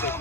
Tell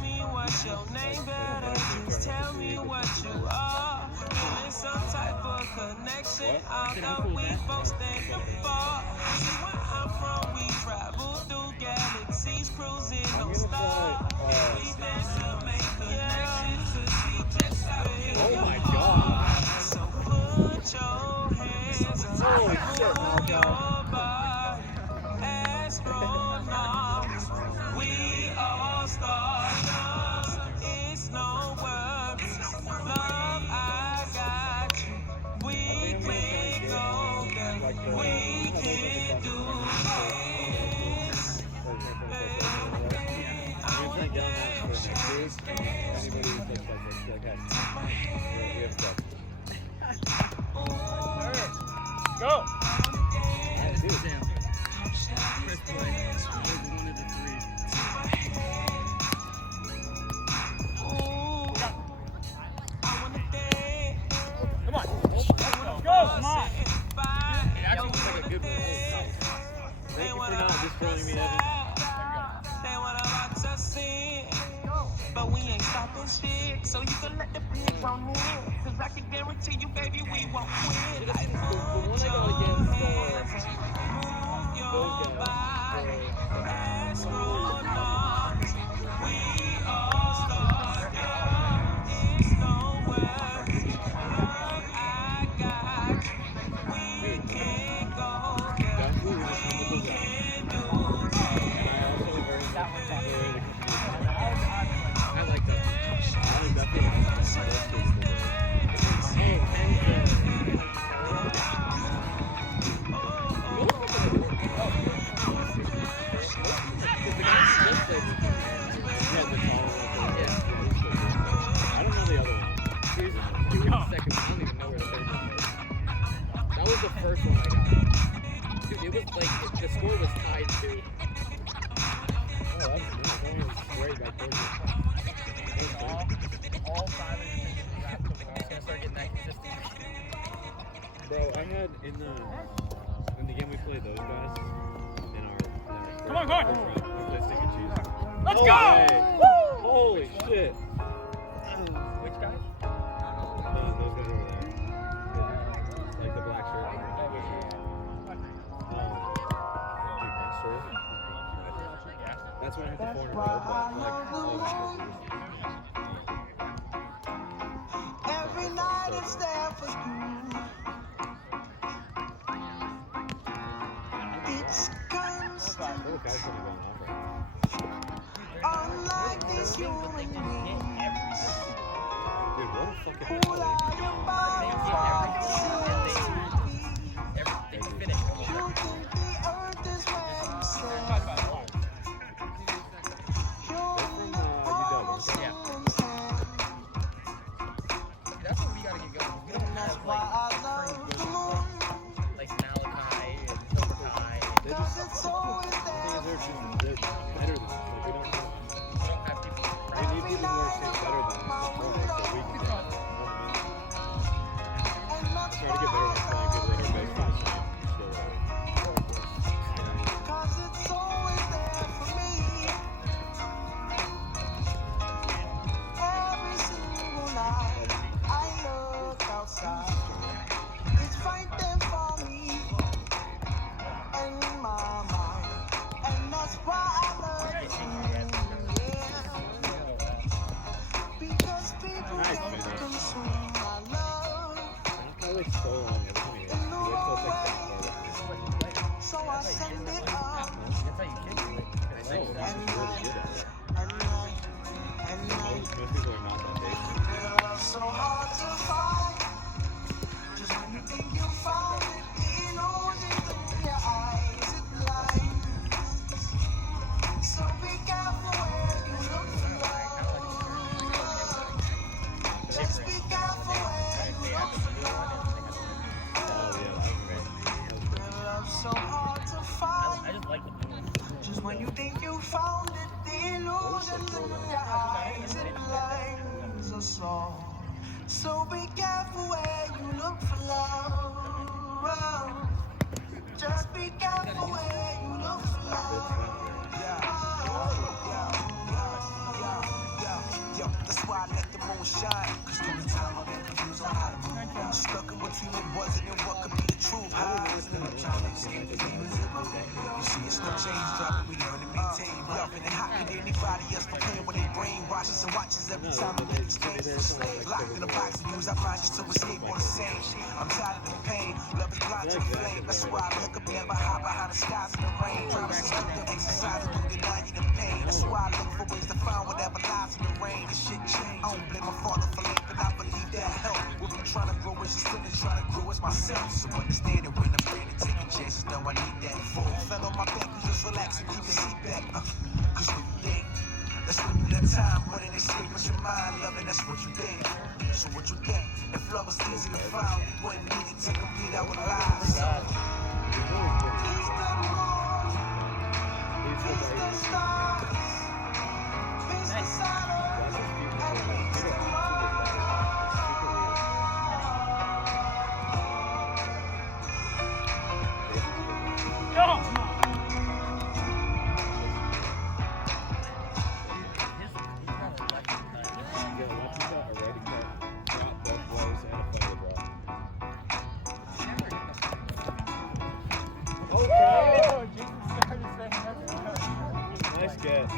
me what's your name, better just tell me what you are. Feeling some type of connection, although we both stand apart. See where I'm from, we travel through galaxies, cruising on stars. We meant to make connections, to see just how you Oh my God. So put your hands on your body, astronauts. We all stardust. It's no worries. Love, I got you. We can go there. We can do this. I wanna dance. Go! But we ain't stopping shit, so you can let the bitch on in. Cause I can guarantee you, baby, we won't quit. Like, put your hands, move your body, astronauts. We all start young, it's no worries. Love, I got you. We can go there, we can do this. I like that. I like that. I don't know the other one. Second, I don't even know where the third one is. That was the first one I got. Dude, it was like, the score was tied to. Oh, that's great back there. All 5 of these things wrapped up. It's gonna start getting that consistent. Bro, I had in the game we played those guys in our Come on, go on. first round, we played Stick and Cheese. Let's Oh, go! hey. Woo! Holy shit! Which guys? Those guys over there, like the black shirt. That's when I hit the 400 goal, Every night it's there for you. It's constant. those guys gonna be going off right now. Unlike these human beings Dude, what a fucking who lie about They finished. you think the earth is where you stand. That's what we gotta get going. We don't have like Malachi and Silverkai. They're better than us. Like, we don't have people. we need people who are better than us so we can try to get better than playing people that are based on the same It's fighting for me and my mind, and that's why I love you, yeah. Because people don't consume my love in no way, so I send it up, That's how you kick it. and Most people are not that basic. Love so hard to find. Just when you think you found it, the illusions in your eyes it blinds. So be careful where you look for love. Just be careful where you look for love. Oh yeah, that was great. Love so hard to find. I just like the blue. Just when you think you found it, the illusions in your eyes it blinds us all. So be careful where you look for love. Just be careful where you look for love. Yo, that's why I let the moon shine. Cause through the time I've been confused on how to move. Stuck in between what wasn't and what could be the truth. Highs and I'm trying to escape the demons in my head. You see, it's no change dropping, we learn to maintain. Loving and hot than anybody else for playing with their brain. Washes and watches every time we get exchanged. Locked in a box and use our minds just to escape all the same. I'm tired of the pain. Love is blind to the flame. That's why I look up, never hide behind the skies and the rain. Promises to the exercise will deny you the pain. That's why I look for ways to find whatever lies in the rain. This shit changed. I don't blame my father for leaving. I believe that help. What I'm trying to grow is just still trying to grow as myself. So understand it when I'm ready to take chances. Know I need that. Full fell on my back, you just relax and keep your seat back. Cause when you think, that's when you let time run and escape with your mind. Loving, that's what you think. So what you think? If love was easy to find, we wouldn't need it to complete our lives. Please the moon, please the stars, please the silence, and please the Nice get.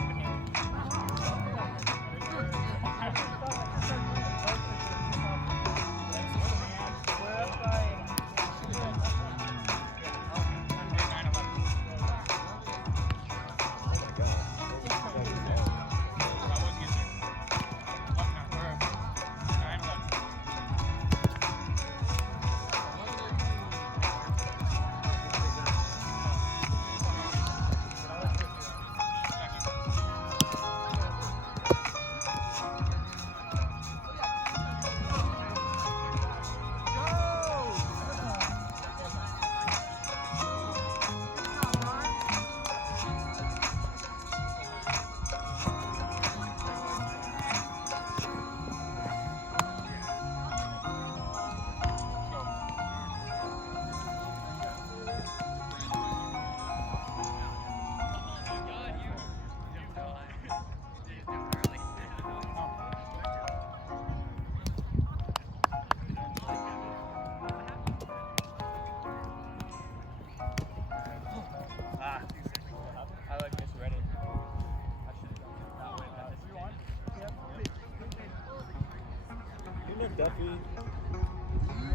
Duffy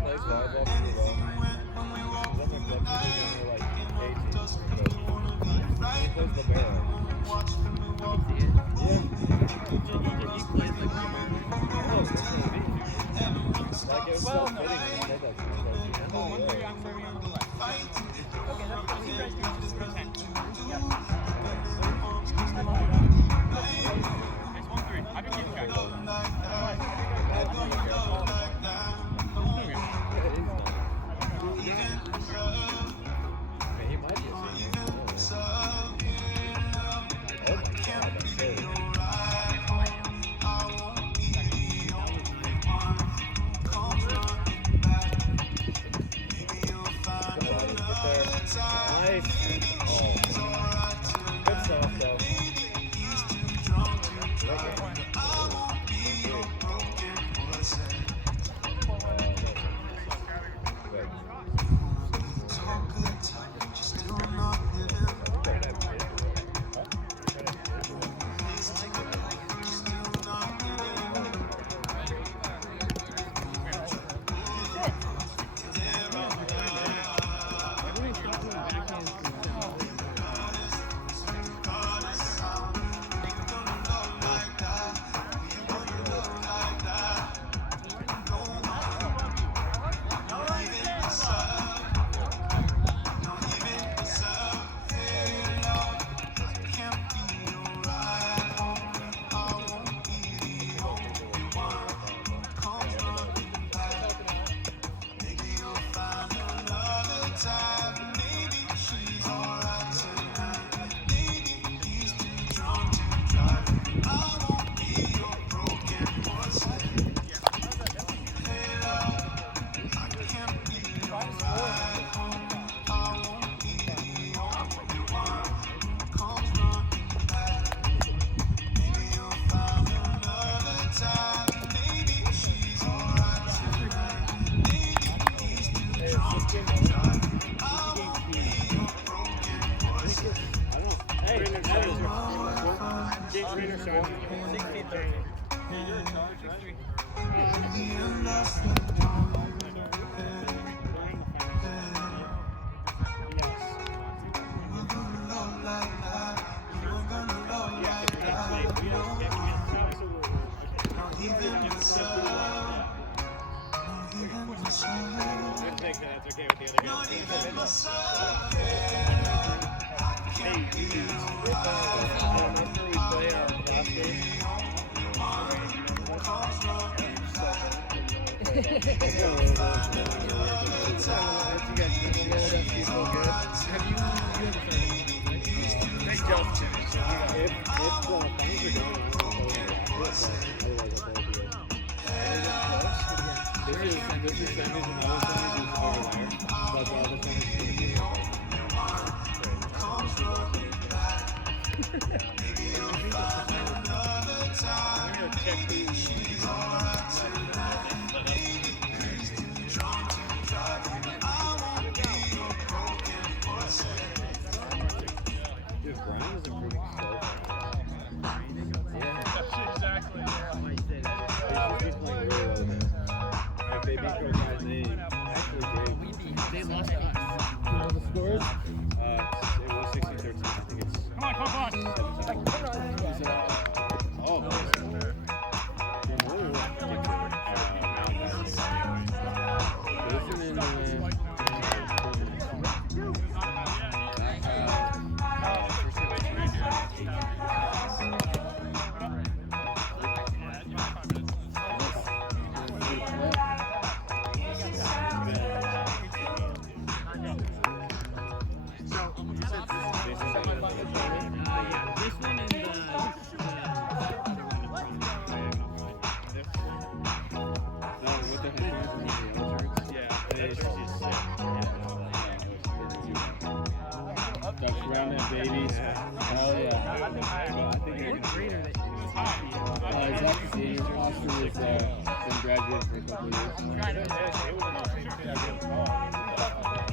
plays volleyball pretty well. Because I'm like Duffy is only like 18. So he plays libero. Yeah. He plays like Oh, it's so big. Like it was so fitting when he said that to me. Like, oh, yeah. Okay, that's what you guys do. Just pretend. It's 1-3. I can keep track. He might be a senior. Oh my god, that's so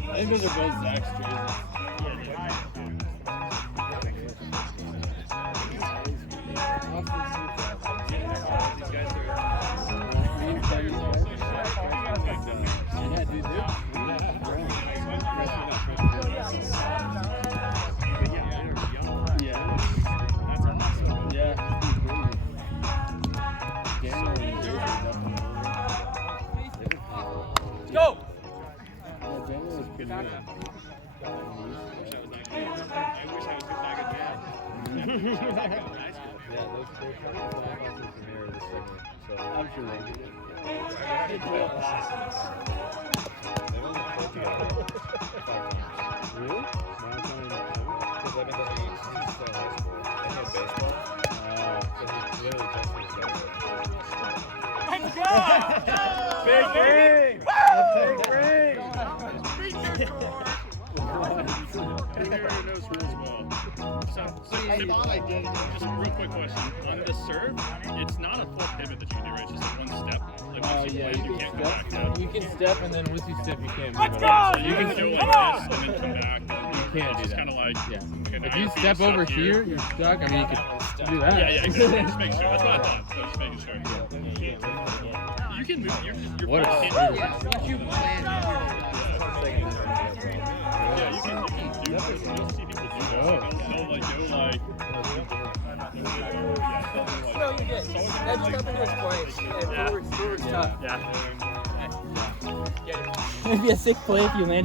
I think those are both Zach's jerseys. Go! I'm sure they do. Really? Because Evan doesn't eat since he's still in high school. And he has baseball. So he literally just Let's go! Big ring! Big ring! Just a real quick question. On the serve, it's not a full pivot that you do, right? It's just a one step. Like once you land, you can't go back down. You can step, and then once you step, you can't Let's move go! it. So you can do like this and then come back. You can't do It's that. kind of like, okay, now If your you feet step are over stuck here, you're stuck. I mean, you can do that. Yeah, exactly. Just making sure. That's what I thought. So just making sure. You can move. Your What a feet screw. can't move. Yeah, you can do that. You see people do that. No, like. No, you're good. That just happened to us twice. And forward's tough. Yeah. It'd be a sick play if you landed.